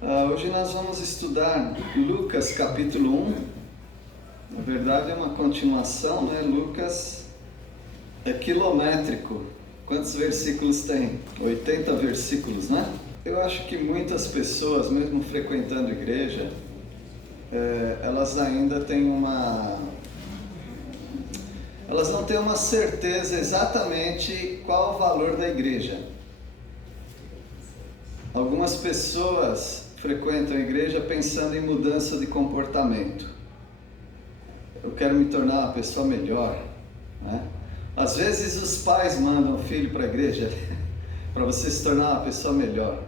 Hoje nós vamos estudar Lucas capítulo 1. Na verdade é uma continuação, né? Lucas é quilométrico. Quantos versículos tem? 80 versículos, né? Eu acho que muitas pessoas, mesmo frequentando igreja, elas ainda têm elas não têm uma certeza exatamente qual o valor da igreja. Algumas pessoas frequentam a igreja pensando em mudança de comportamento. Eu quero me tornar uma pessoa melhor, né? Às vezes os pais mandam o filho para a igreja para você se tornar uma pessoa melhor.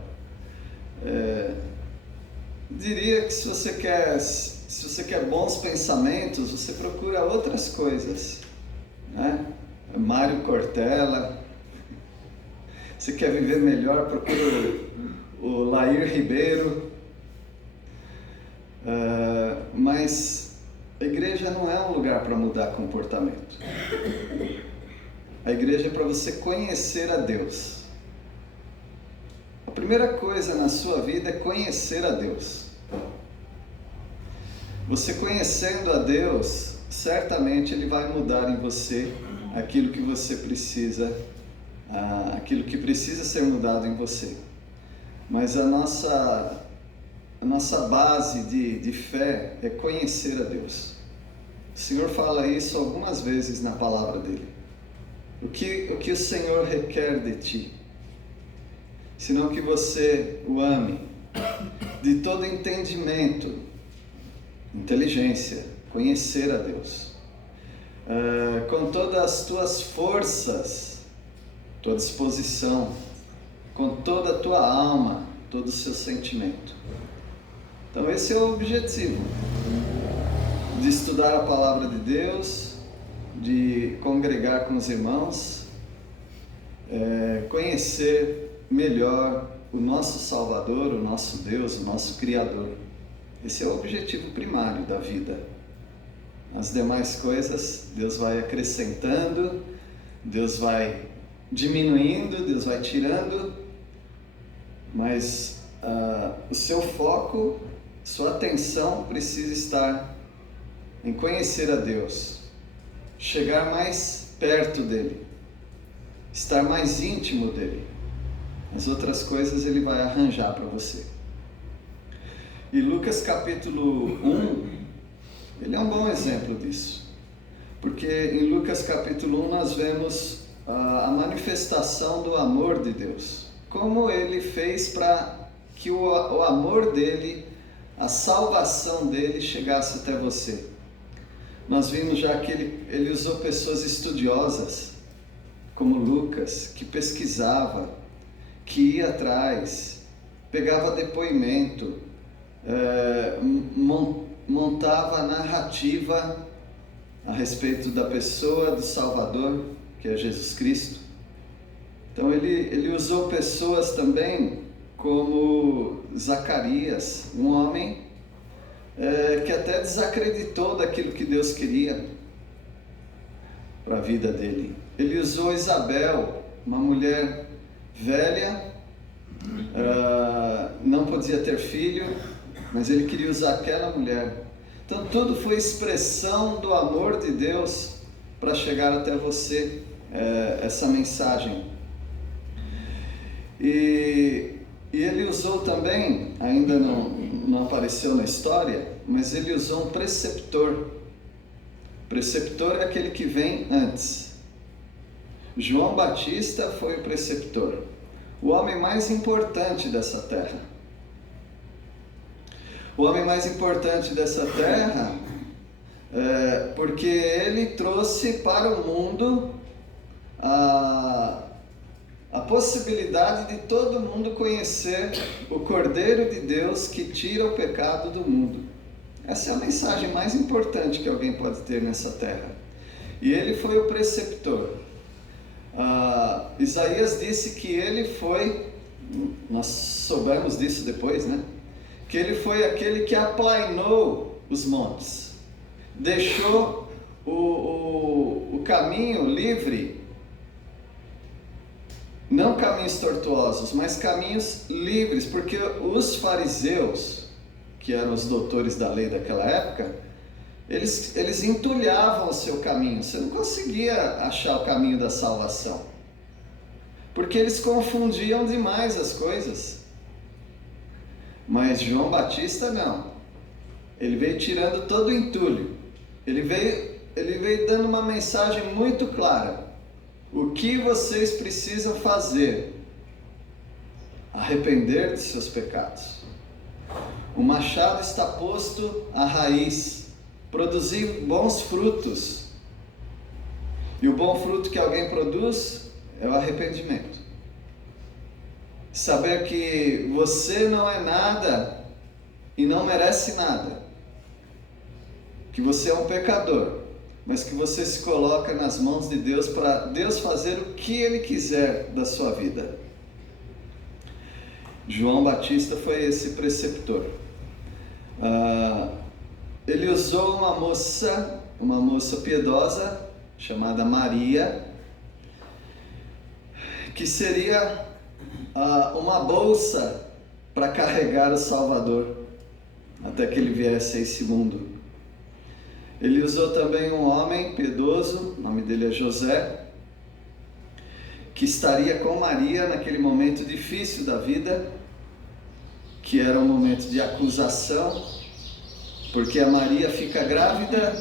Diria que se você quer bons pensamentos, você procura outras coisas, né? Mário Cortella. Se quer viver melhor, procura o Lair Ribeiro. Mas a igreja não é um lugar para mudar comportamento. A igreja é para você conhecer a Deus. A primeira coisa na sua vida é conhecer a Deus. Você conhecendo a Deus, certamente Ele vai mudar em você aquilo que você precisa, aquilo que precisa ser mudado em você. Mas a nossa base de fé é conhecer a Deus. O Senhor fala isso algumas vezes na palavra dele. O que o Senhor requer de ti? Senão que você o ame de todo entendimento, inteligência, conhecer a Deus, com todas as tuas forças, tua disposição, com toda a tua alma, todo o seu sentimento. Então esse é o objetivo de estudar a palavra de Deus, de congregar com os irmãos, conhecer melhor o nosso Salvador, o nosso Deus, o nosso Criador. Esse é o objetivo primário da vida. As demais coisas Deus vai acrescentando, Deus vai diminuindo, Deus vai tirando, mas o seu foco, sua atenção precisa estar em conhecer a Deus, chegar mais perto dele, estar mais íntimo dele. As outras coisas ele vai arranjar para você. E Lucas capítulo 1, ele é um bom exemplo disso. Porque em Lucas capítulo 1 nós vemos a manifestação do amor de Deus. Como ele fez para que o amor dele, a salvação dele chegasse até você. Nós vimos já que ele usou pessoas estudiosas, como Lucas, que pesquisava, que ia atrás, pegava depoimento, montava a narrativa a respeito da pessoa do Salvador, que é Jesus Cristo. Então ele usou pessoas também como Zacarias, um homem que até desacreditou daquilo que Deus queria para a vida dele. Ele usou Isabel, uma mulher velha, não podia ter filho, mas ele queria usar aquela mulher. Então tudo foi expressão do amor de Deus para chegar até você, essa mensagem. E ele usou também, ainda não apareceu na história, mas ele usou um preceptor. Preceptor é aquele que vem antes. João Batista foi o preceptor, o homem mais importante dessa terra. O homem mais importante dessa terra, porque ele trouxe para o mundo a possibilidade de todo mundo conhecer o Cordeiro de Deus que tira o pecado do mundo. Essa é a mensagem mais importante que alguém pode ter nessa terra. E ele foi o preceptor. Isaías disse que ele foi, nós soubemos disso depois, né? Que ele foi aquele que aplainou os montes, deixou o caminho livre Não caminhos tortuosos, mas caminhos livres, porque os fariseus, que eram os doutores da lei daquela época, eles entulhavam o seu caminho. Você não conseguia achar o caminho da salvação, porque eles confundiam demais as coisas. Mas João Batista não. Ele veio tirando todo o entulho. Ele veio dando uma mensagem muito clara. O que vocês precisam fazer? Arrepender de seus pecados. O machado está posto à raiz, produzir bons frutos. E o bom fruto que alguém produz é o arrependimento. Saber que você não é nada e não merece nada. Que você é um pecador, mas que você se coloca nas mãos de Deus para Deus fazer o que Ele quiser da sua vida. João Batista foi esse preceptor. Ele usou uma moça piedosa, chamada Maria, que seria uma bolsa para carregar o Salvador, até que Ele viesse a esse mundo. Ele usou também um homem piedoso, o nome dele é José, que estaria com Maria naquele momento difícil da vida, que era um momento de acusação, porque a Maria fica grávida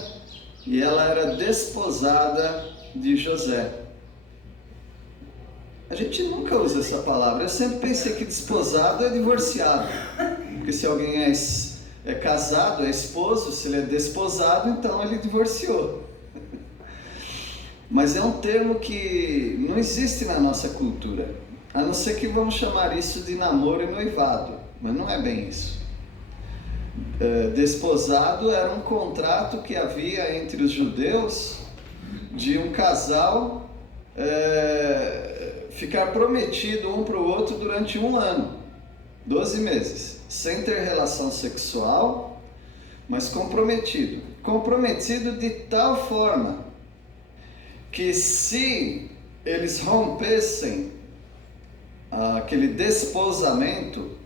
e ela era desposada de José. A gente nunca usa essa palavra. Eu sempre pensei que desposado é divorciado, porque se alguém é casado, é esposo, se ele é desposado, então ele divorciou. Mas é um termo que não existe na nossa cultura, a não ser que vamos chamar isso de namoro e noivado, mas não é bem isso. Desposado era um contrato que havia entre os judeus de um casal ficar prometido um para o outro durante 1 ano, 12 meses, sem ter relação sexual, mas comprometido. Comprometido de tal forma que se eles rompessem aquele desposamento,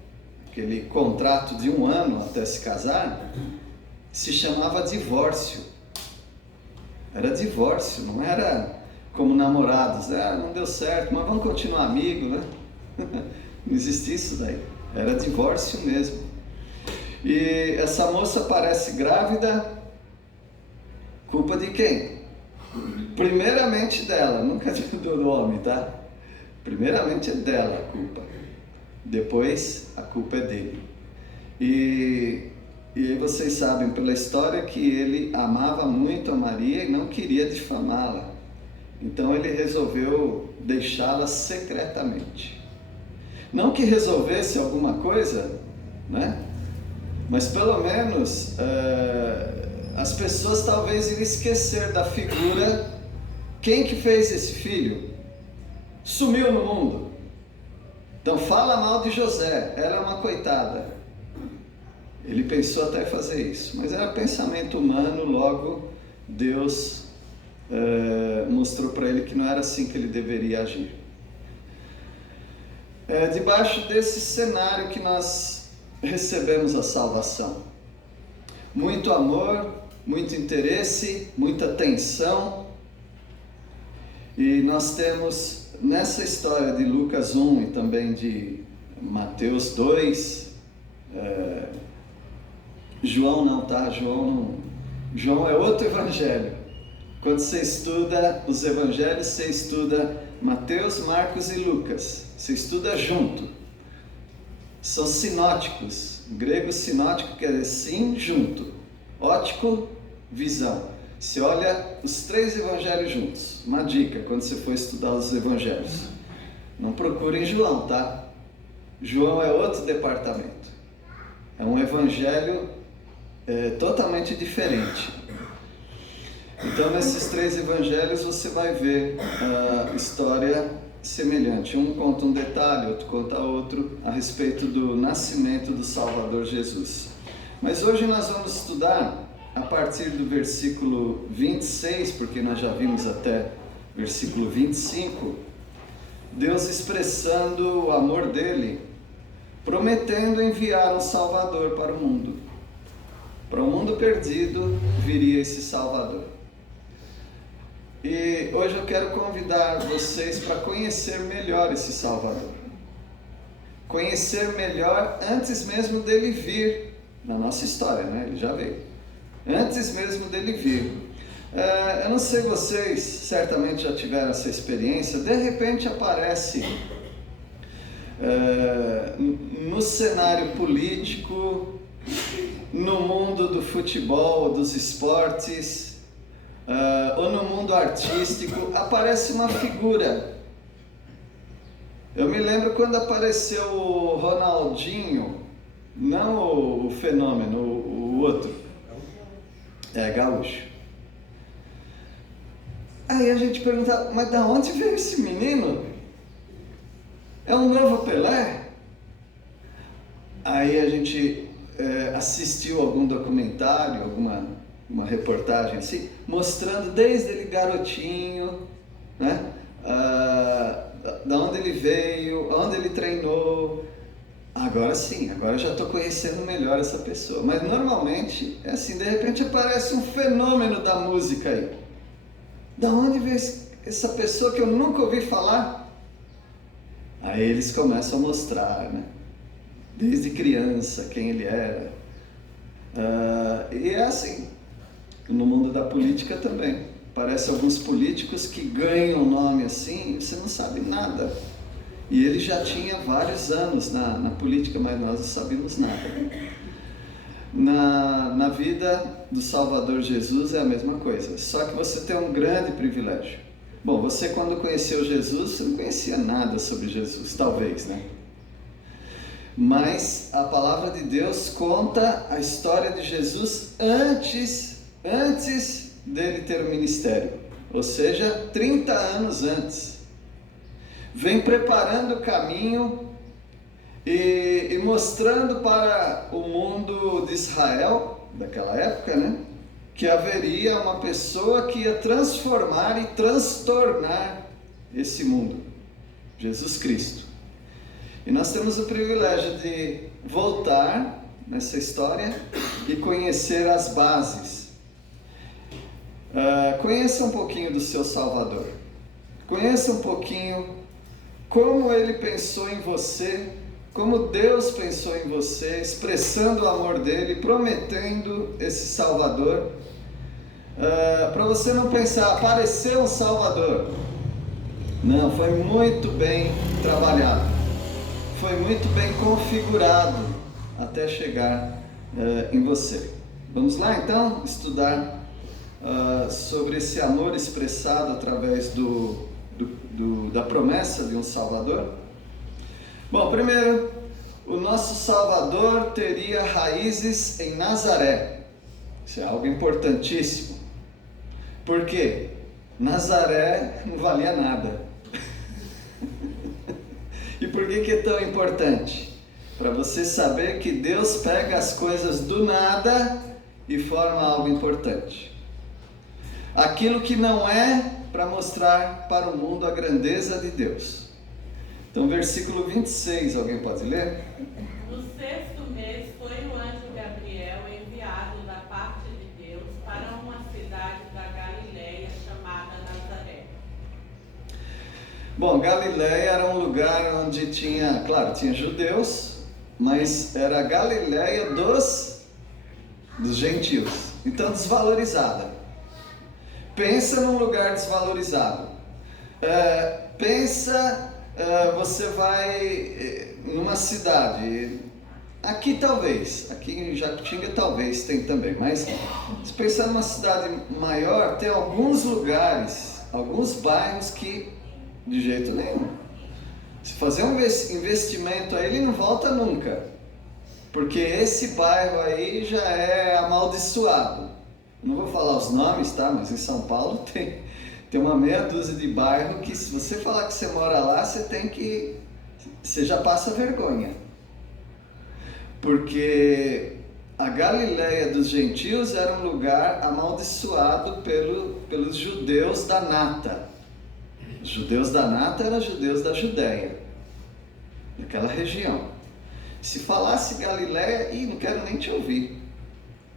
aquele contrato de 1 ano até se casar, se chamava divórcio. Era divórcio, não era como namorados. Não deu certo, mas vamos continuar amigos, né? Não existia isso daí. Era divórcio mesmo. E essa moça parece grávida. Culpa de quem? Primeiramente dela, nunca do homem, tá? Primeiramente é dela a culpa. Depois a culpa é dele. E vocês sabem pela história que ele amava muito a Maria e não queria difamá-la. Então ele resolveu deixá-la secretamente. Não que resolvesse alguma coisa, né? Mas pelo menos as pessoas talvez iriam esquecer da figura. Quem que fez esse filho? Sumiu no mundo. Então fala mal de José, era uma coitada. Ele pensou até fazer isso, mas era pensamento humano, logo Deus mostrou para ele que não era assim que ele deveria agir. Debaixo desse cenário que nós recebemos a salvação. Muito amor, muito interesse, muita atenção. E nós temos nessa história de Lucas 1 e também de Mateus 2, João não, tá? João é outro evangelho. Quando você estuda os evangelhos, você estuda Mateus, Marcos e Lucas. Você estuda junto. São sinóticos. O grego sinótico quer dizer sim, junto. Ótico, visão. Você olha os 3 evangelhos juntos. Uma dica quando você for estudar os evangelhos. Não procurem João, tá? João é outro departamento. É um evangelho totalmente diferente. Então, nesses 3 evangelhos você vai ver a história semelhante. Um conta um detalhe, outro conta outro, a respeito do nascimento do Salvador Jesus. Mas hoje nós vamos estudar a partir do versículo 26, porque nós já vimos até versículo 25, Deus expressando o amor dele, prometendo enviar um Salvador para o mundo. Para o mundo perdido viria esse Salvador. E hoje eu quero convidar vocês para conhecer melhor esse Salvador. Conhecer melhor antes mesmo dele vir na nossa história, né? Ele já veio. Antes mesmo dele vir. Eu não sei, vocês certamente já tiveram essa experiência. De repente aparece no cenário político, no mundo do futebol, dos esportes, ou no mundo artístico, aparece uma figura. Eu me lembro quando apareceu o Ronaldinho, não o fenômeno, o outro, gaúcho. Aí a gente pergunta, mas da onde veio esse menino? É um novo Pelé? Aí a gente assistiu algum documentário, uma reportagem assim, mostrando desde ele garotinho, né? Da onde ele veio, onde ele treinou. Agora sim, agora eu já estou conhecendo melhor essa pessoa. Mas normalmente é assim, de repente aparece um fenômeno da música aí. Da onde veio essa pessoa que eu nunca ouvi falar? Aí eles começam a mostrar, né? Desde criança, quem ele era. E é assim, no mundo da política também. Parece alguns políticos que ganham nome assim, você não sabe nada. E ele já tinha vários anos na política, mas nós não sabíamos nada. Na vida do Salvador Jesus é a mesma coisa, só que você tem um grande privilégio. Bom, você quando conheceu Jesus, você não conhecia nada sobre Jesus, talvez, né? Mas a palavra de Deus conta a história de Jesus antes dele ter o ministério, ou seja, 30 anos antes. Vem preparando o caminho e mostrando para o mundo de Israel, daquela época, né, que haveria uma pessoa que ia transformar e transtornar esse mundo, Jesus Cristo. E nós temos o privilégio de voltar nessa história e conhecer as bases. Conheça um pouquinho do seu Salvador. Conheça um pouquinho como ele pensou em você, como Deus pensou em você, expressando o amor dele, prometendo esse Salvador. Para você não pensar, apareceu um Salvador. Não, foi muito bem trabalhado. Foi muito bem configurado até chegar em você. Vamos lá então estudar sobre esse amor expressado através da promessa de um Salvador. Bom, primeiro, o nosso Salvador teria raízes em Nazaré. Isso é algo importantíssimo. Por quê? Nazaré não valia nada. E por que é tão importante? Para você saber que Deus pega as coisas do nada e forma algo importante. Aquilo que não é, para mostrar para o mundo a grandeza de Deus. Então, versículo 26, alguém pode ler? No 6º mês foi o anjo Gabriel enviado da parte de Deus para uma cidade da Galileia chamada Nazaré. Bom, Galileia era um lugar onde tinha judeus, mas era a Galileia dos gentios, então desvalorizada. Pensa num lugar desvalorizado. Você vai numa cidade, aqui talvez, aqui em Jacutinga talvez tem também, mas se pensar numa cidade maior, tem alguns lugares, alguns bairros que de jeito nenhum. Se fazer um investimento aí, ele não volta nunca, porque esse bairro aí já é amaldiçoado. Não vou falar os nomes, tá? Mas em São Paulo tem uma meia dúzia de bairros que, se você falar que você mora lá, você já passa vergonha. Porque a Galileia dos gentios era um lugar amaldiçoado pelos judeus da nata. Os judeus da Nata eram judeus da Judéia, daquela região. Se falasse Galileia, não quero nem te ouvir.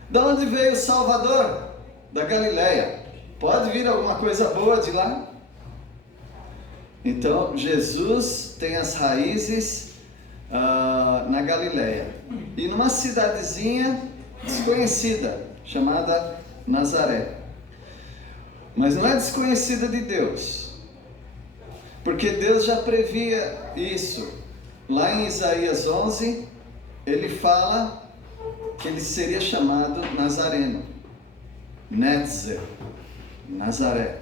De onde veio o Salvador? Da Galileia. Pode vir alguma coisa boa de lá? Então, Jesus tem as raízes na Galileia. E numa cidadezinha desconhecida, chamada Nazaré. Mas não é desconhecida de Deus, porque Deus já previa isso. Lá em Isaías 11, ele fala que ele seria chamado Nazareno, Netzer, Nazaré.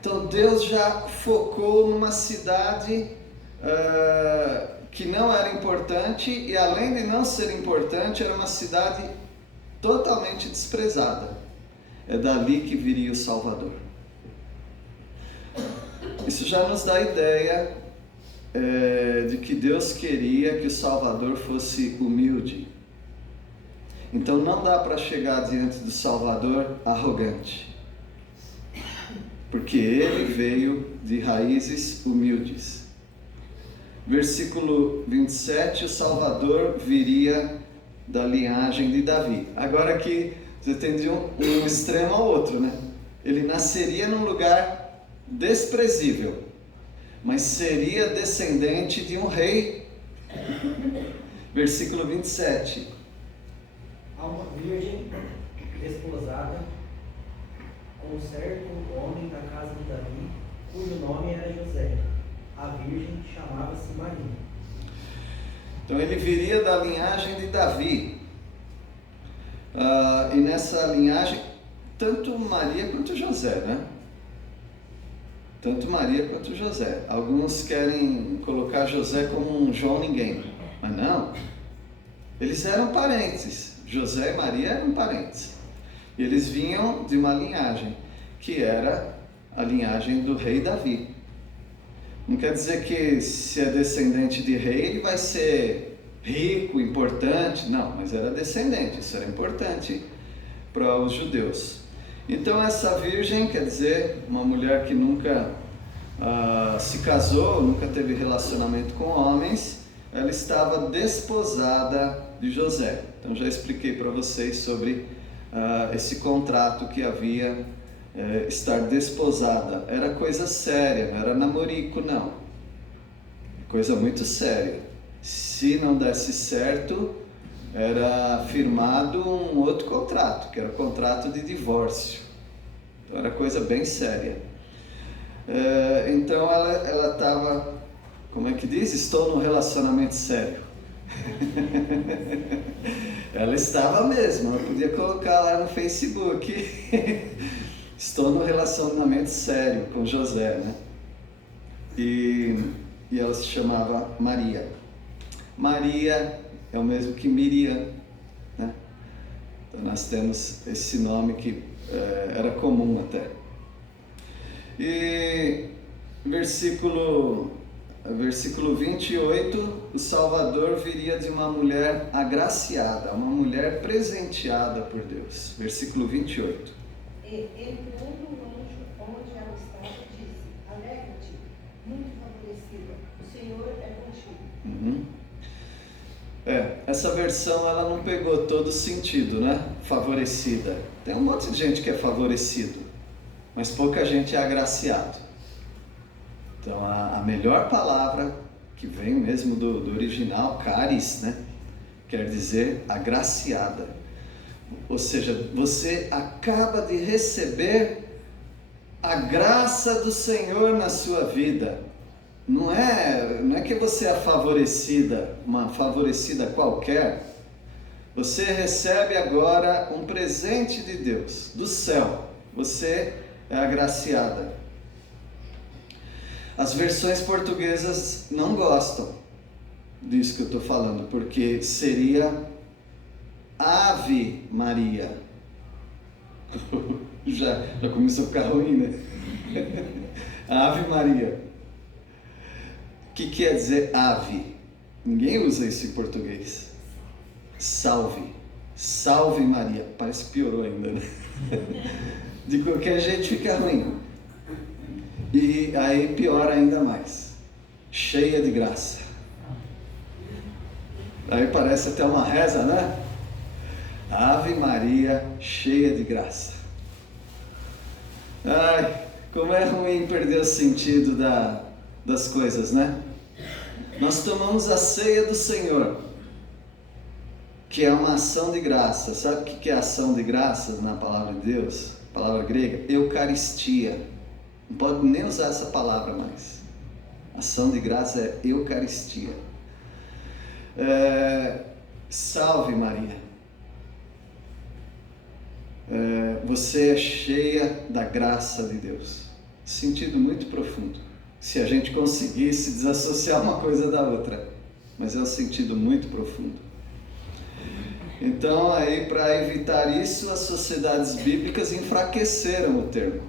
Então Deus já focou numa cidade que não era importante, e além de não ser importante, era uma cidade totalmente desprezada. É dali que viria o Salvador. Isso já nos dá a ideia de que Deus queria que o Salvador fosse humilde. Então não dá para chegar diante do Salvador arrogante, porque ele veio de raízes humildes. Versículo 27, o Salvador viria da linhagem de Davi. Agora aqui você tem de um extremo ao outro, né? Ele nasceria num lugar desprezível, mas seria descendente de um rei. Versículo 27. Há uma virgem desposada com um certo homem da casa de Davi, cujo nome era José. A virgem chamava-se Maria. Então ele viria da linhagem de Davi. E nessa linhagem, tanto Maria quanto José, né? Tanto Maria quanto José. Alguns querem colocar José como um João Ninguém, mas não. Eles eram parentes. José e Maria eram parentes. E eles vinham de uma linhagem, que era a linhagem do rei Davi. Não quer dizer que se é descendente de rei, ele vai ser rico, importante. Não, mas era descendente, isso era importante para os judeus. Então essa virgem, quer dizer, uma mulher que nunca se casou, nunca teve relacionamento com homens, ela estava desposada de José. Então já expliquei para vocês sobre esse contrato que havia, estar desposada. Era coisa séria, não era namorico não, coisa muito séria. Se não desse certo, era firmado um outro contrato, que era o contrato de divórcio. Então era coisa bem séria. Então ela estava, como é que diz? Estou num relacionamento sério. Ela estava mesmo, ela podia colocar lá no Facebook. Estou num relacionamento sério com José, né? E ela se chamava Maria. Maria é o mesmo que Miriam, né? Então nós temos esse nome que era comum até. E versículo 28, o Salvador viria de uma mulher agraciada, uma mulher presenteada por Deus. Versículo 28. E entrando o anjo onde ela estava, disse: Alegra-te, muito favorecida, o Senhor é contigo. Essa versão ela não pegou todo o sentido, né? Favorecida. Tem um monte de gente que é favorecido, mas pouca gente é agraciado. Então a melhor palavra, que vem mesmo do original, caris, né? Quer dizer agraciada. Ou seja, você acaba de receber a graça do Senhor na sua vida. Não é que você é favorecida, uma favorecida qualquer. Você recebe agora um presente de Deus, do céu. Você é agraciada. As versões portuguesas não gostam disso que eu estou falando, porque seria Ave Maria. já começou a ficar ruim, né? Ave Maria. O que quer dizer ave? Ninguém usa isso em português. Salve. Salve Maria. Parece que piorou ainda, né? De qualquer jeito fica ruim. E aí piora ainda mais, cheia de graça. Aí parece até uma reza, né? Ave Maria, cheia de graça. Ai, como é ruim perder o sentido das coisas, né? Nós tomamos a ceia do Senhor, que é uma ação de graça. Sabe o que é ação de graça na palavra de Deus? Palavra grega, Eucaristia. Não pode nem usar essa palavra mais. Ação de graça é Eucaristia. Salve Maria. Você é cheia da graça de Deus. Sentido muito profundo. Se a gente conseguisse desassociar uma coisa da outra, mas é um sentido muito profundo. Então, aí, para evitar isso, as sociedades bíblicas enfraqueceram o termo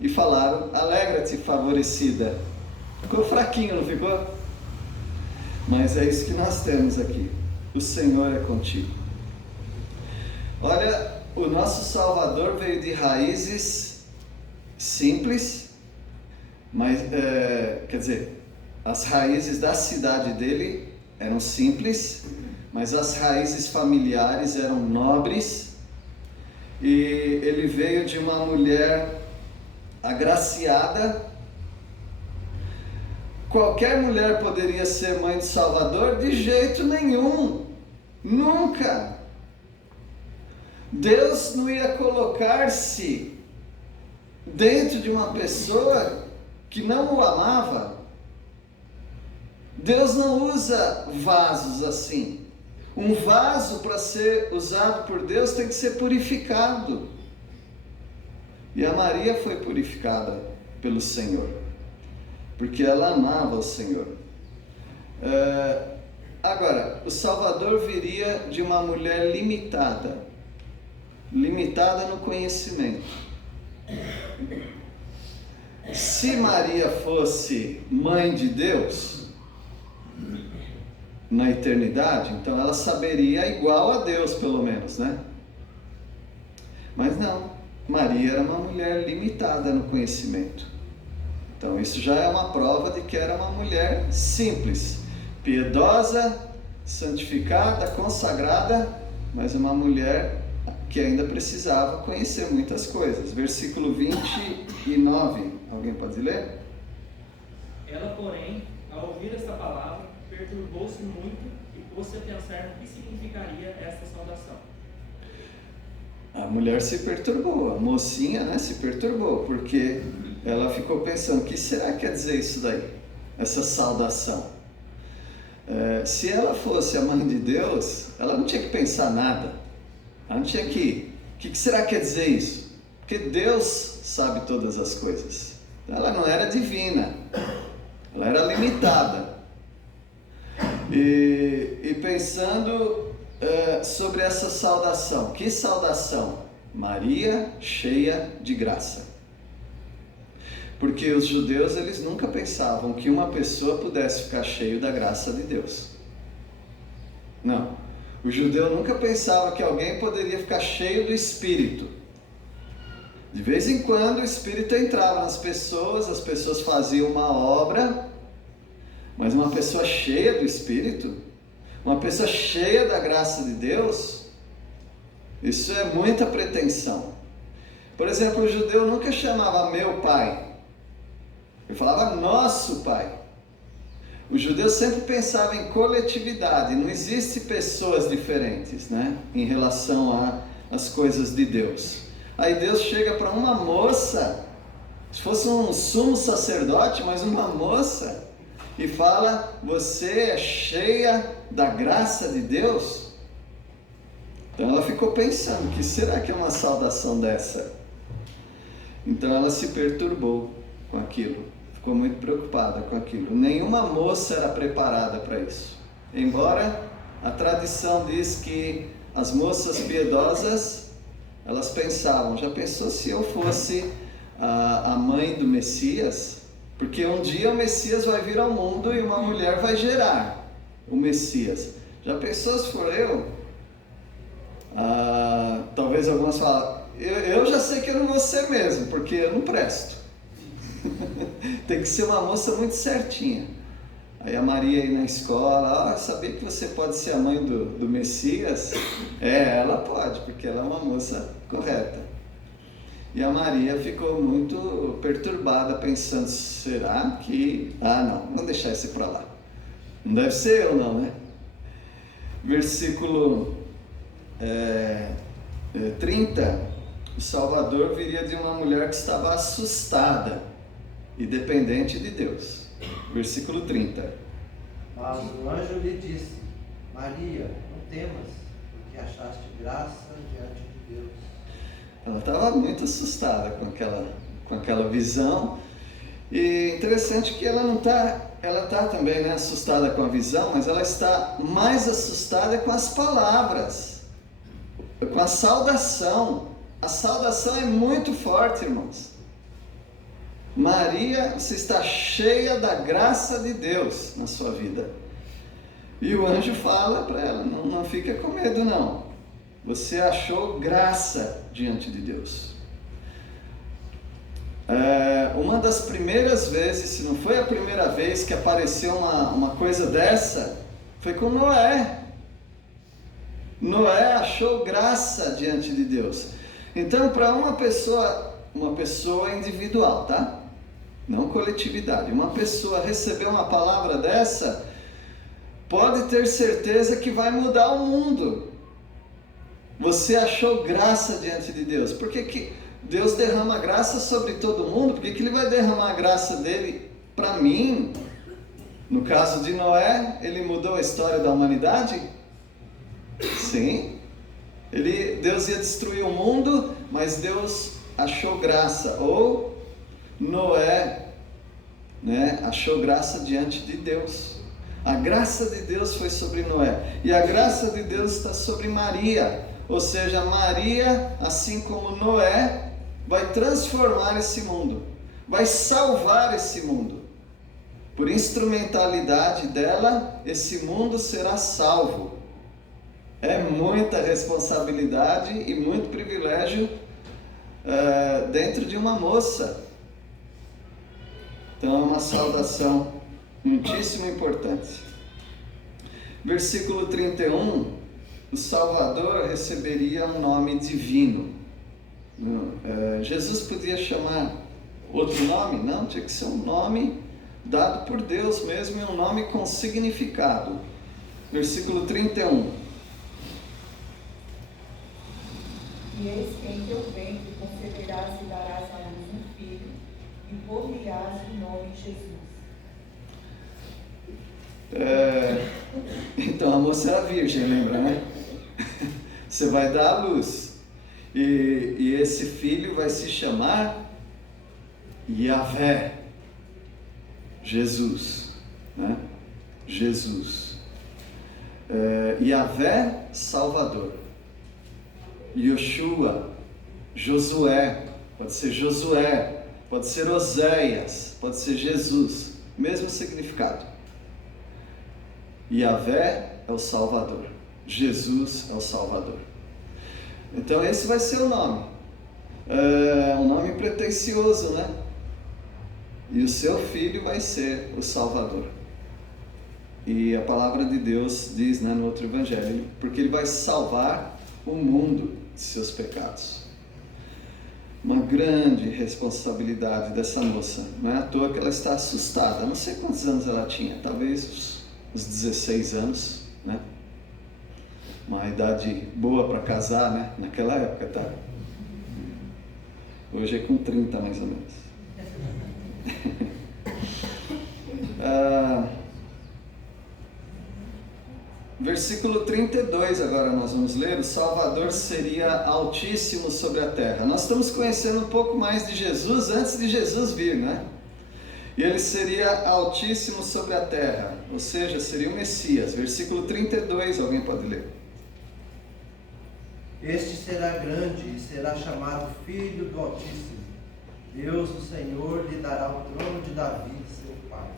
e falaram: alegra-te, favorecida. Ficou fraquinho, não ficou? Mas é isso que nós temos aqui. O Senhor é contigo. Olha, o nosso Salvador veio de raízes simples, mas, quer dizer, as raízes da cidade dele eram simples, mas as raízes familiares eram nobres, e ele veio de uma mulher agraciada. Qualquer mulher poderia ser mãe de Salvador? De jeito nenhum, nunca. Deus não ia colocar-se dentro de uma pessoa que não o amava. Deus não usa vasos assim. Um vaso, para ser usado por Deus, tem que ser purificado. E a Maria foi purificada pelo Senhor, porque ela amava o Senhor. Agora, o Salvador viria de uma mulher limitada no conhecimento. Se Maria fosse mãe de Deus na eternidade, então ela saberia igual a Deus, pelo menos, né? Mas não, Maria era uma mulher limitada no conhecimento. Então isso já é uma prova de que era uma mulher simples, piedosa, santificada, consagrada, mas uma mulher que ainda precisava conhecer muitas coisas. Versículo 29, alguém pode ler? Ela, porém, ao ouvir esta palavra, perturbou-se muito e pôs-se a pensar no que significaria esta saudação. A mulher se perturbou, a mocinha, né, se perturbou, porque ela ficou pensando: o que será que quer dizer isso daí? Essa saudação. Se ela fosse a mãe de Deus, ela não tinha que pensar nada. Ela não tinha que... O que será que quer dizer isso? Porque Deus sabe todas as coisas. Ela não era divina, ela era limitada. E pensando sobre essa saudação. Que saudação? Maria, cheia de graça. Porque os judeus, eles nunca pensavam que uma pessoa pudesse ficar cheio da graça de Deus. Não. O judeu nunca pensava que alguém poderia ficar cheio do Espírito. De vez em quando o Espírito entrava nas pessoas, as pessoas faziam uma obra, mas uma pessoa cheia do Espírito, uma pessoa cheia da graça de Deus, isso é muita pretensão. Por exemplo, o judeu nunca chamava meu pai, ele falava nosso pai. O judeu sempre pensava em coletividade, não existe pessoas diferentes, né, em relação às coisas de Deus. Aí Deus chega para uma moça, se fosse um sumo sacerdote, mas uma moça, e fala: você é cheia da graça de Deus? Então ela ficou pensando: que será que é uma saudação dessa? Então ela se perturbou com aquilo, ficou muito preocupada com aquilo. Nenhuma moça era preparada para isso, embora a tradição diz que as moças piedosas, elas pensavam: já pensou se eu fosse a mãe do Messias? Porque um dia o Messias vai vir ao mundo e uma mulher vai gerar o Messias. Já pensou se for eu? Talvez algumas falem: eu já sei que eu não vou ser mesmo, porque eu não presto. Tem que ser uma moça muito certinha. Aí a Maria aí na escola, sabia que você pode ser a mãe do Messias? Ela pode, porque ela é uma moça correta. E a Maria ficou muito perturbada, pensando, será que... não, vamos deixar isso para lá. Não deve ser eu não, né? Versículo 30, o Salvador viria de uma mulher que estava assustada e dependente de Deus. Versículo 30. Mas o anjo lhe disse: Maria, não temas, porque achaste graça diante de Deus. Ela estava muito assustada com aquela visão. E interessante que ela está também, né, assustada com a visão, mas ela está mais assustada com as palavras, com a saudação. A saudação é muito forte, irmãos. Maria, você está cheia da graça de Deus na sua vida. E o anjo fala para ela, não fica com medo não. Você achou graça diante de Deus. Uma das primeiras vezes, se não foi a primeira vez que apareceu uma coisa dessa, foi com Noé. Noé achou graça diante de Deus. Então, para uma pessoa individual, tá? Não coletividade. Uma pessoa receber uma palavra dessa, pode ter certeza que vai mudar o mundo. Você achou graça diante de Deus. Por que Deus derrama graça sobre todo mundo? Por que Ele vai derramar a graça dele para mim? No caso de Noé, ele mudou a história da humanidade? Sim. Deus ia destruir o mundo, mas Deus achou graça. Ou Noé, né, achou graça diante de Deus. A graça de Deus foi sobre Noé. E a graça de Deus está sobre Maria. Ou seja, Maria, assim como Noé, vai transformar esse mundo. Vai salvar esse mundo. Por instrumentalidade dela, esse mundo será salvo. É muita responsabilidade e muito privilégio dentro de uma moça. Então é uma saudação muitíssimo importante. Versículo 31, o Salvador receberia um nome divino. Jesus podia chamar outro nome? Não, tinha que ser um nome dado por Deus mesmo, e um nome com significado. Versículo 31. E eis que em teu ventre conceberás e darás à luz um filho, e pôr-lhe-ás o nome Jesus. Então a moça era virgem, lembra, né? Você vai dar à luz, e esse filho vai se chamar Yahvé, Jesus, né? Jesus. Yahvé, Salvador. Yoshua, Josué, pode ser Josué, pode ser Oséias, pode ser Jesus, mesmo significado. Yahvé é o Salvador, Jesus é o Salvador. Então esse vai ser o nome. Um nome pretensioso, né? E o seu filho vai ser o Salvador. E a palavra de Deus diz, né, no outro evangelho, porque ele vai salvar o mundo de seus pecados. Uma grande responsabilidade dessa moça. Não é à toa que ela está assustada. Não sei quantos anos ela tinha, talvez uns 16 anos, né? Uma idade boa para casar, né? Naquela época, tá? Hoje é com 30 mais ou menos. Versículo 32 agora nós vamos ler. O Salvador seria altíssimo sobre a terra. Nós estamos conhecendo um pouco mais de Jesus antes de Jesus vir, né? E ele seria altíssimo sobre a terra, ou seja, seria o Messias. Versículo 32, alguém pode ler? Este será grande e será chamado Filho do Altíssimo. Deus, o Senhor, lhe dará o trono de Davi, seu pai.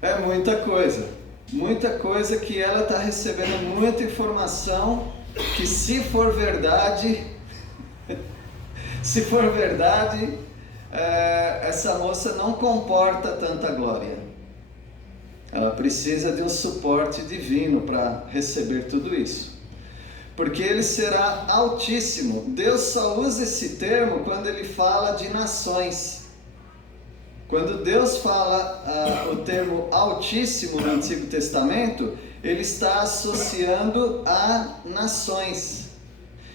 É muita coisa que ela está recebendo, muita informação que, se for verdade, essa moça não comporta tanta glória. Ela precisa de um suporte divino para receber tudo isso. Porque ele será altíssimo. Deus só usa esse termo quando ele fala de nações. Quando Deus fala o termo altíssimo no Antigo Testamento, ele está associando a nações.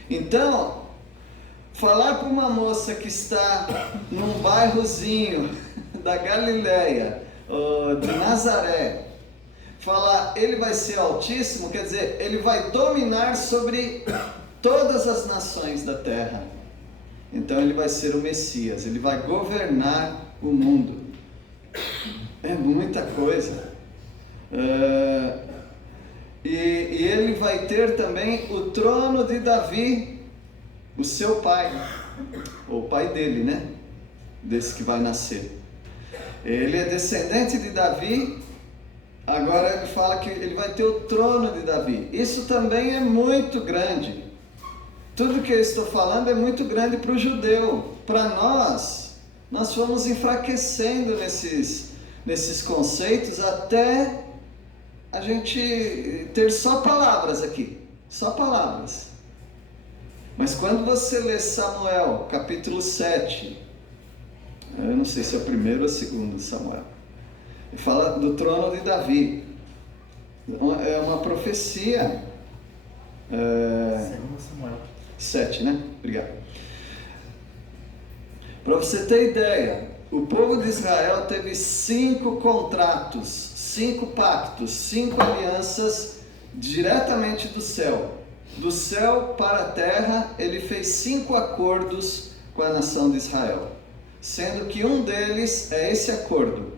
Então, falar para uma moça que está num bairrozinho da Galileia, de Nazaré, falar ele vai ser altíssimo, quer dizer, ele vai dominar sobre todas as nações da terra. Então ele vai ser o Messias, ele vai governar o mundo. É muita coisa. E ele vai ter também o trono de Davi, o seu pai, ou o pai dele, né? Desse que vai nascer. Ele é descendente de Davi. Agora ele fala que ele vai ter o trono de Davi. Isso também é muito grande. Tudo que eu estou falando é muito grande para o judeu. Para nós fomos enfraquecendo nesses conceitos até a gente ter só palavras aqui. Só palavras. Mas quando você lê Samuel, capítulo 7, eu não sei se é o primeiro ou o segundo de Samuel, ele fala do trono de Davi. É uma profecia. Segundo Samuel 7, né? Obrigado. Para você ter ideia, o povo de Israel teve 5 contratos, 5 pactos, 5 alianças diretamente do céu. Do céu para a terra, ele fez 5 acordos com a nação de Israel. Sendo que um deles é esse acordo.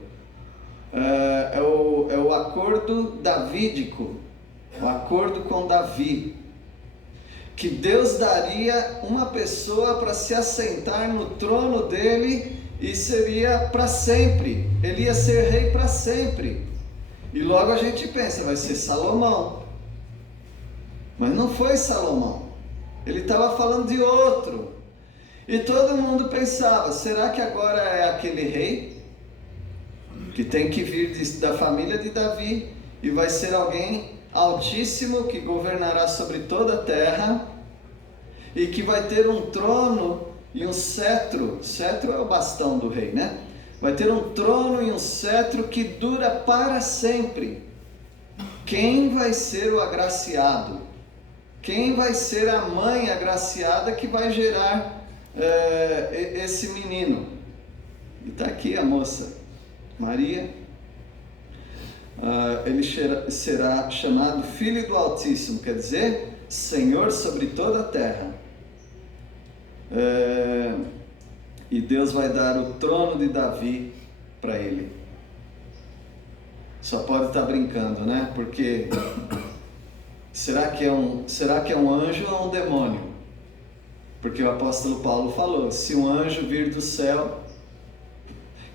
É o acordo davídico, o acordo com Davi. Que Deus daria uma pessoa para se assentar no trono dele e seria para sempre. Ele ia ser rei para sempre. E logo a gente pensa, vai ser Salomão. Mas não foi Salomão. Ele estava falando de outro. E todo mundo pensava, será que agora é aquele rei que tem que vir da família de Davi e vai ser alguém altíssimo que governará sobre toda a terra e que vai ter um trono e um cetro. Cetro é o bastão do rei, né? Vai ter um trono e um cetro que dura para sempre. Quem vai ser o agraciado? Quem vai ser a mãe agraciada que vai gerar esse menino? E está aqui a moça, Maria. Ele será chamado Filho do Altíssimo, quer dizer, Senhor sobre toda a terra. E Deus vai dar o trono de Davi para ele. Só pode estar brincando, né? Porque será que é um anjo ou um demônio? Porque o apóstolo Paulo falou, se um anjo vir do céu,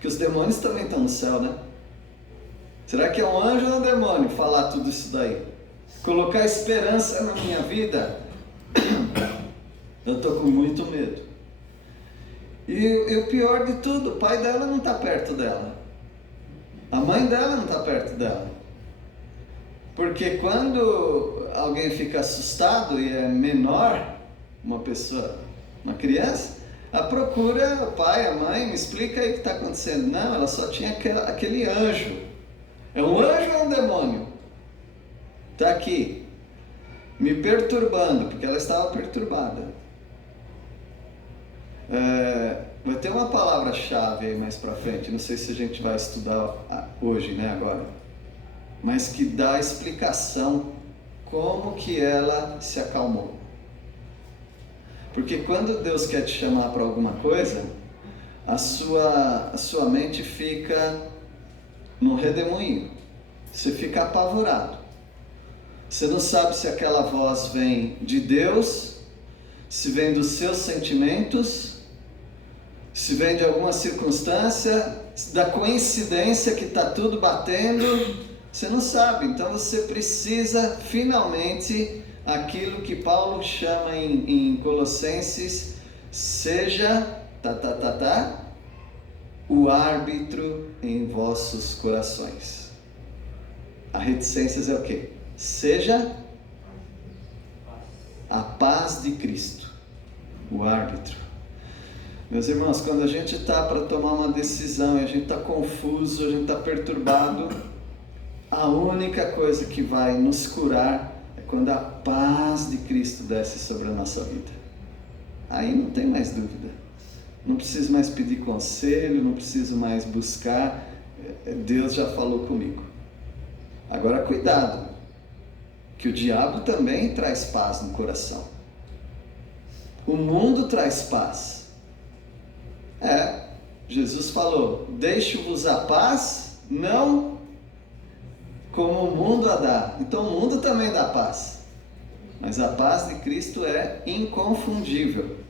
que os demônios também estão no céu, né? Será que é um anjo ou um demônio falar tudo isso daí? Colocar esperança na minha vida? Eu estou com muito medo. E o pior de tudo, o pai dela não está perto dela. A mãe dela não está perto dela. Porque quando alguém fica assustado e é menor, uma criança, a procura o pai, a mãe, me explica aí o que está acontecendo. Não, ela só tinha aquele anjo. É um anjo ou é um demônio? Está aqui, me perturbando, porque ela estava perturbada. Vai ter uma palavra-chave aí mais para frente, não sei se a gente vai estudar hoje, né, agora, mas que dá a explicação como que ela se acalmou. Porque quando Deus quer te chamar para alguma coisa, a sua mente fica no redemoinho, você fica apavorado. Você não sabe se aquela voz vem de Deus, se vem dos seus sentimentos, se vem de alguma circunstância, da coincidência que está tudo batendo, você não sabe. Então você precisa finalmente aquilo que Paulo chama em Colossenses, seja o árbitro em vossos corações. A reticências é o quê? Seja a paz de Cristo, o árbitro. Meus irmãos, quando a gente está para tomar uma decisão e a gente está confuso, a gente está perturbado, a única coisa que vai nos curar é quando a paz de Cristo desce sobre a nossa vida. Aí não tem mais dúvida. Não preciso mais pedir conselho, não preciso mais buscar. Deus já falou comigo. Agora cuidado, que o diabo também traz paz no coração. O mundo traz paz. Jesus falou, deixo-vos a paz, não como o mundo a dá. Então o mundo também dá paz. Mas a paz de Cristo é inconfundível.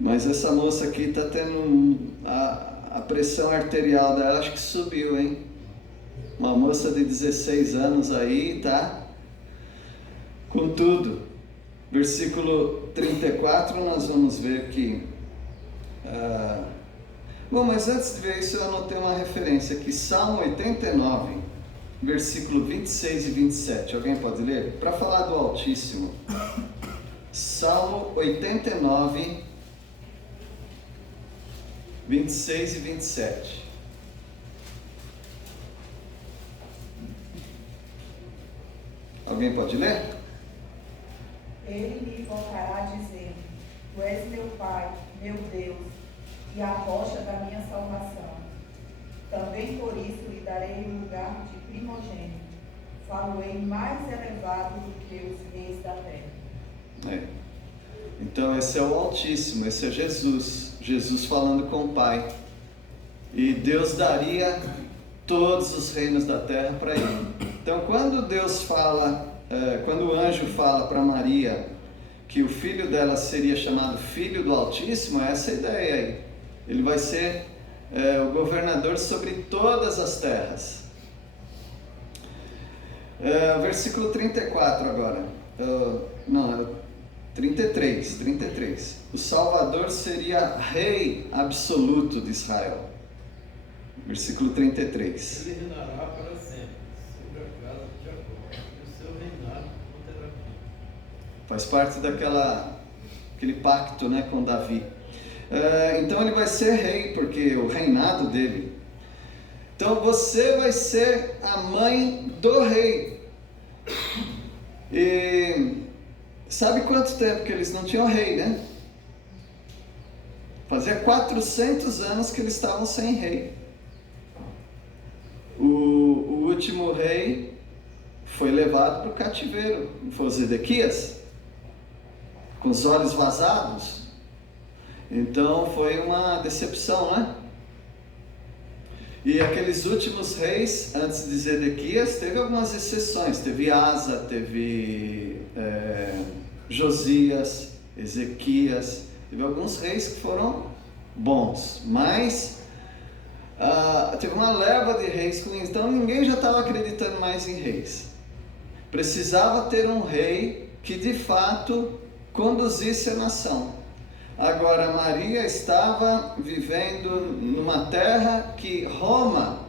Mas essa moça aqui está tendo a pressão arterial dela, acho que subiu, hein? Uma moça de 16 anos aí, tá? Com tudo. Versículo 34, nós vamos ver que... Bom, mas antes de ver isso, eu anotei uma referência aqui. Salmo 89, versículo 26 e 27. Alguém pode ler? Para falar do Altíssimo. Salmo 89, 26 e 27. Alguém pode ler? Ele me invocará dizendo, Tu és meu Pai, meu Deus, e a rocha da minha salvação. Também por isso lhe darei o lugar de primogênito. Falo-ei mais elevado do que os reis da terra. Então esse é o Altíssimo, esse é Jesus. Jesus falando com o Pai. E Deus daria todos os reinos da terra para ele. Então quando Deus fala, quando o anjo fala para Maria que o filho dela seria chamado Filho do Altíssimo, é essa a ideia aí. Ele vai ser o governador sobre todas as terras. Versículo 34 agora. 33. O Salvador seria Rei absoluto de Israel. Versículo 33. Ele reinará para sempre sobre a casa de Jacó, e o seu reinado não terá fim. Faz parte aquele pacto, né, com Davi. Então ele vai ser rei, porque o reinado dele. Então você vai ser a mãe do rei. E sabe quanto tempo que eles não tinham rei, né? Fazia 400 anos que eles estavam sem rei. O último rei foi levado para o cativeiro. Foi o Zedequias, com os olhos vazados. Então foi uma decepção, né? E aqueles últimos reis, antes de Zedequias, teve algumas exceções. Teve Asa, teve Josias, Ezequias. Teve alguns reis que foram bons, mas teve uma leva de reis ruins. Então ninguém já estava acreditando mais em reis. Precisava ter um rei que de fato conduzisse a nação. Agora, Maria estava vivendo numa terra que Roma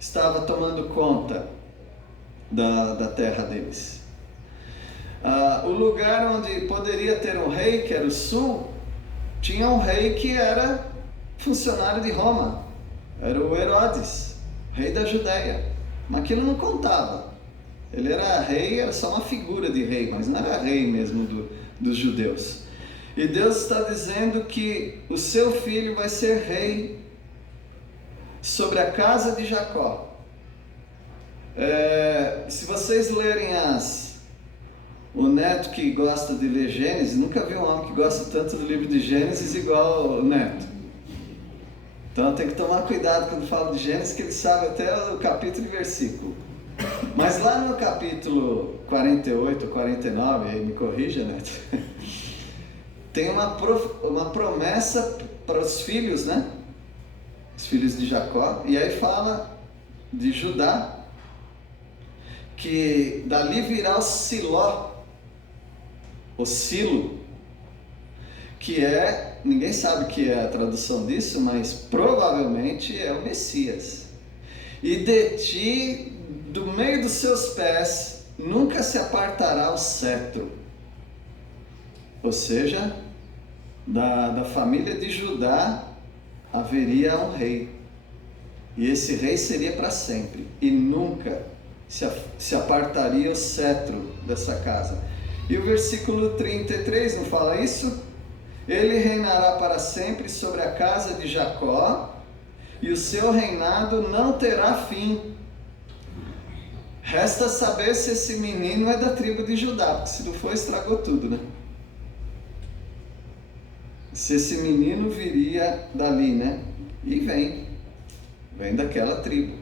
estava tomando conta da terra deles. O lugar onde poderia ter um rei, que era o sul, tinha um rei que era funcionário de Roma. Era o Herodes, rei da Judéia. Mas aquilo não contava. Ele era rei, era só uma figura de rei, mas não era rei mesmo dos judeus. E Deus está dizendo que o seu filho vai ser rei sobre a casa de Jacó. Se vocês lerem o neto que gosta de ler Gênesis, nunca vi um homem que gosta tanto do livro de Gênesis igual o neto. Então tem que tomar cuidado quando fala de Gênesis, que ele sabe até o capítulo e versículo. Mas lá no capítulo 48, 49, aí me corrija, neto, tem uma promessa para os filhos, né? Os filhos de Jacó. E aí fala de Judá, que dali virá o Siló, o Silo, que é ninguém sabe o que é a tradução disso, mas provavelmente é o Messias. E de ti, do meio dos seus pés, nunca se apartará o cetro. Ou seja, da família de Judá haveria um rei. E esse rei seria para sempre. E nunca se apartaria o cetro dessa casa. E o versículo 33 não fala isso? Ele reinará para sempre sobre a casa de Jacó, e o seu reinado não terá fim. Resta saber se esse menino é da tribo de Judá, porque se não for, estragou tudo, né? Se esse menino viria dali, né? E vem daquela tribo.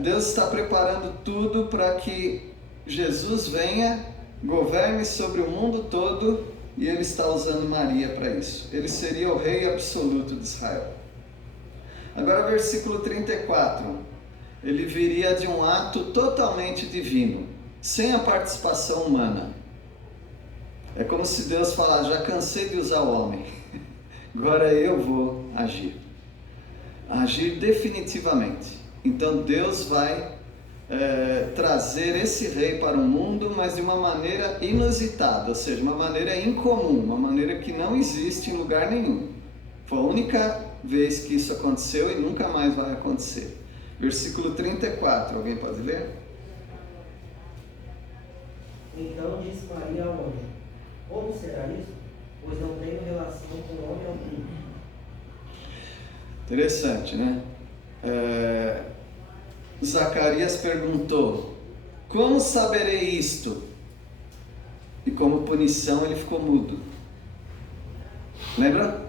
Deus está preparando tudo para que Jesus venha, governe sobre o mundo todo, e Ele está usando Maria para isso. Ele seria o rei absoluto de Israel. Agora, versículo 34. Ele viria de um ato totalmente divino, sem a participação humana. É como se Deus falasse: já cansei de usar o homem, agora eu vou agir definitivamente. Então Deus vai trazer esse rei para o mundo, mas de uma maneira inusitada, ou seja, uma maneira incomum, uma maneira que não existe em lugar nenhum. Foi a única vez que isso aconteceu e nunca mais vai acontecer. Versículo 34, alguém pode ler? Então disse Maria ao anjo: como será isso? Pois não tenho relação com homem algum. Interessante, né? Zacarias perguntou: como saberei isto? E como punição ele ficou mudo. Lembra?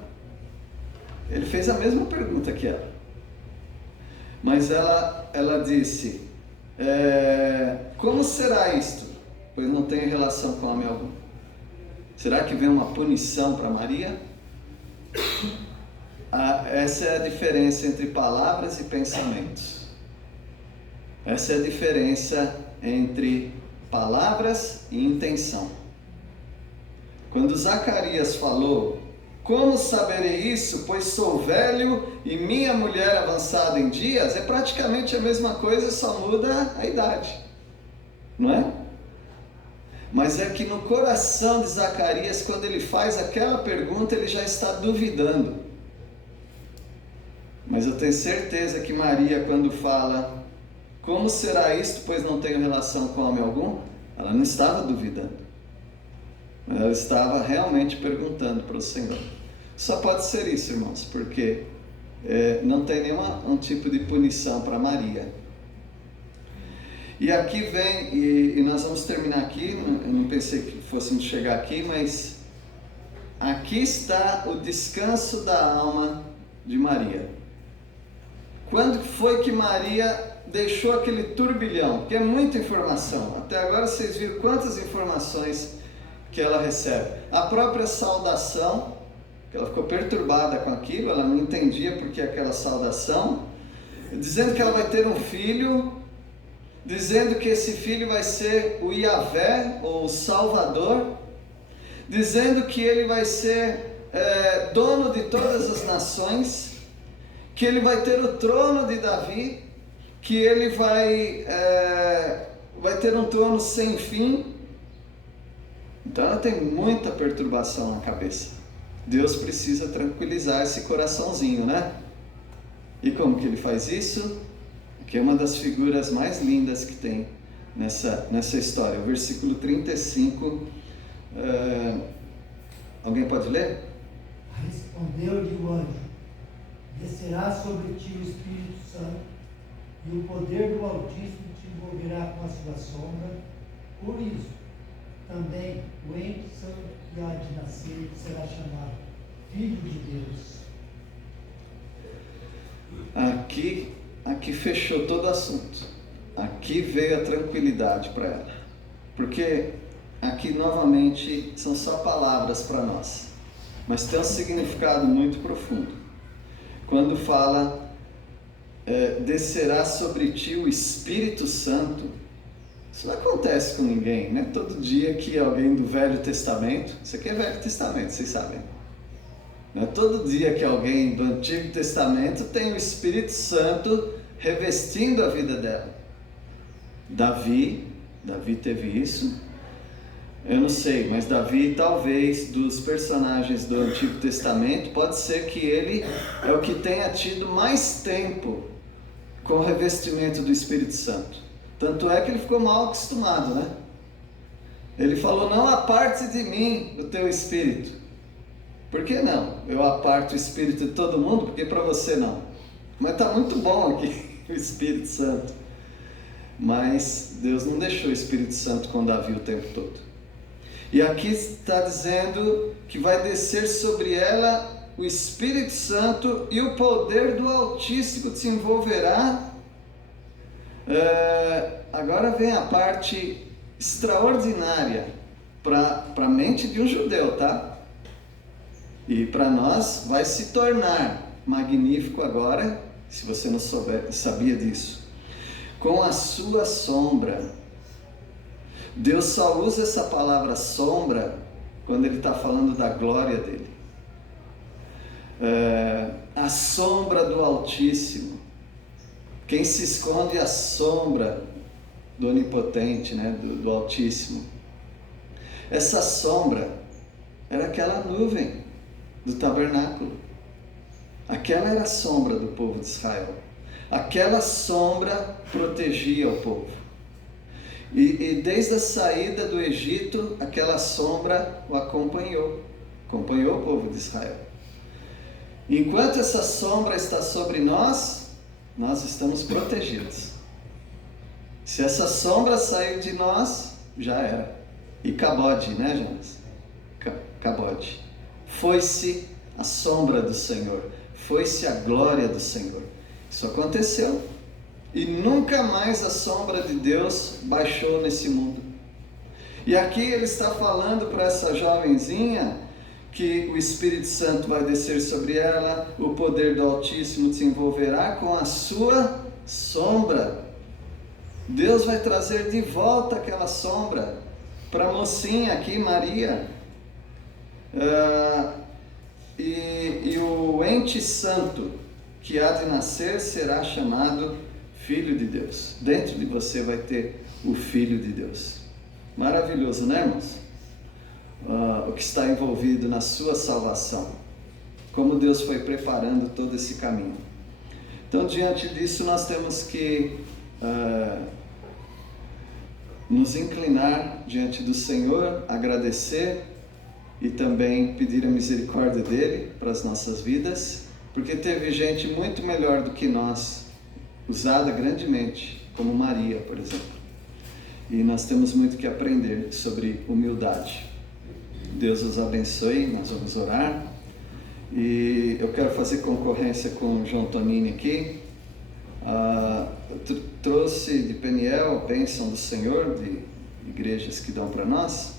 Ele fez a mesma pergunta que ela. Mas ela disse: como será isto? Pois não tenho relação com homem algum. Será que vem uma punição para Maria? Essa é a diferença entre palavras e pensamentos. Essa é a diferença entre palavras e intenção. Quando Zacarias falou: como saberei isso, pois sou velho e minha mulher avançada em dias, é praticamente a mesma coisa, só muda a idade, não é? Mas é que no coração de Zacarias, quando ele faz aquela pergunta, ele já está duvidando. Mas eu tenho certeza que Maria, quando fala: como será isto, pois não tenho relação com homem algum, ela não estava duvidando. Ela estava realmente perguntando para o Senhor. Só pode ser isso, irmãos, porque não tem nenhum tipo de punição para Maria. E aqui vem, e nós vamos terminar aqui, eu não pensei que fôssemos chegar aqui, mas aqui está o descanso da alma de Maria. Quando foi que Maria deixou aquele turbilhão? Porque é muita informação. Até agora vocês viram quantas informações que ela recebe. A própria saudação, que ela ficou perturbada com aquilo, ela não entendia por que aquela saudação, dizendo que ela vai ter um filho, dizendo que esse filho vai ser o Yahvé, ou o Salvador, dizendo que ele vai ser dono de todas as nações, que ele vai ter o trono de Davi, que ele vai ter um trono sem fim. Então ela tem muita perturbação na cabeça. Deus precisa tranquilizar esse coraçãozinho, né? E como que ele faz isso? Que é uma das figuras mais lindas que tem nessa história. O versículo 35, alguém pode ler? Respondeu-lhe o anjo: descerá sobre ti o Espírito Santo, e o poder do Altíssimo te envolverá com a sua sombra. Por isso, também o ente santo que há de nascer será chamado Filho de Deus. Aqui fechou todo o assunto. Aqui veio a tranquilidade para ela. Porque aqui novamente são só palavras para nós, mas tem um significado muito profundo. Quando fala descerá sobre ti o Espírito Santo, Isso não acontece com ninguém, né? Todo dia que alguém do Velho Testamento, isso aqui é Velho Testamento, vocês sabem. Não é todo dia que alguém do Antigo Testamento tem o Espírito Santo revestindo a vida dela. Davi teve isso. Eu não sei, mas Davi, talvez, dos personagens do Antigo Testamento, pode ser que ele é o que tenha tido mais tempo com o revestimento do Espírito Santo. Tanto é que ele ficou mal acostumado, né? Ele falou, não aparte de mim o teu Espírito. Por que não? Eu aparto o Espírito de todo mundo, porque para você não. Mas está muito bom aqui o Espírito Santo. Mas Deus não deixou o Espírito Santo com Davi o tempo todo. E aqui está dizendo que vai descer sobre ela o Espírito Santo e o poder do Altíssimo se envolverá. Agora vem a parte extraordinária para a mente de um judeu, tá? E para nós vai se tornar magnífico agora, se você não sabia disso. Com a sua sombra. Deus só usa essa palavra sombra quando Ele está falando da glória dEle. A sombra do Altíssimo. Quem se esconde à sombra do Onipotente, né? do Altíssimo. Essa sombra era aquela nuvem do tabernáculo. Aquela era a sombra do povo de Israel. Aquela sombra protegia o povo. E desde a saída do Egito, aquela sombra o acompanhou o povo de Israel. Enquanto essa sombra está sobre nós estamos protegidos. Se essa sombra sair de nós, já era. E cabode, né, Jonas? Cabode. Foi-se a sombra do Senhor, foi-se a glória do Senhor. Isso aconteceu. E nunca mais a sombra de Deus baixou nesse mundo. E aqui ele está falando para essa jovenzinha que o Espírito Santo vai descer sobre ela, o poder do Altíssimo se envolverá com a sua sombra. Deus vai trazer de volta aquela sombra para a mocinha aqui, Maria. E o ente santo que há de nascer será chamado Filho de Deus. Dentro de você vai ter o Filho de Deus. Maravilhoso, né, irmãos? O que está envolvido na sua salvação. Como Deus foi preparando todo esse caminho. Então, diante disso, nós temos que nos inclinar diante do Senhor, agradecer e também pedir a misericórdia dEle para as nossas vidas, porque teve gente muito melhor do que nós, usada grandemente, como Maria, por exemplo. E nós temos muito que aprender sobre humildade. Deus os abençoe, nós vamos orar. E eu quero fazer concorrência com o João Tonini aqui. Eu trouxe de Peniel a bênção do Senhor, de igrejas que dão para nós.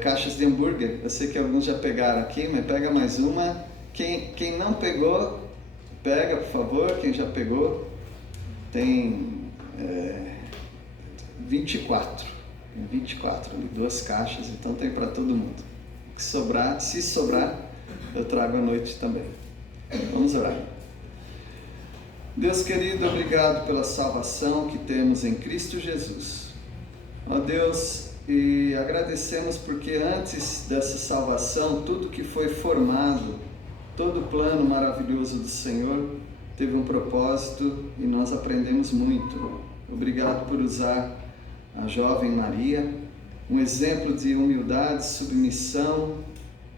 Caixas de hambúrguer. Eu sei que alguns já pegaram aqui, mas pega mais uma. Quem não pegou, pega, por favor. Quem já pegou, tem 24 ali, 2 caixas, então tem para todo mundo. Se sobrar, eu trago à noite também. Vamos orar. Deus querido, obrigado pela salvação que temos em Cristo Jesus. Ó Deus, e agradecemos porque antes dessa salvação, tudo que foi formado, todo o plano maravilhoso do Senhor teve um propósito e nós aprendemos muito. Obrigado por usar a jovem Maria, um exemplo de humildade, submissão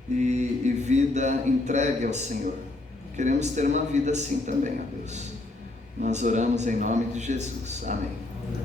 e vida entregue ao Senhor. Queremos ter uma vida assim também, ó Deus. Nós oramos em nome de Jesus. Amém.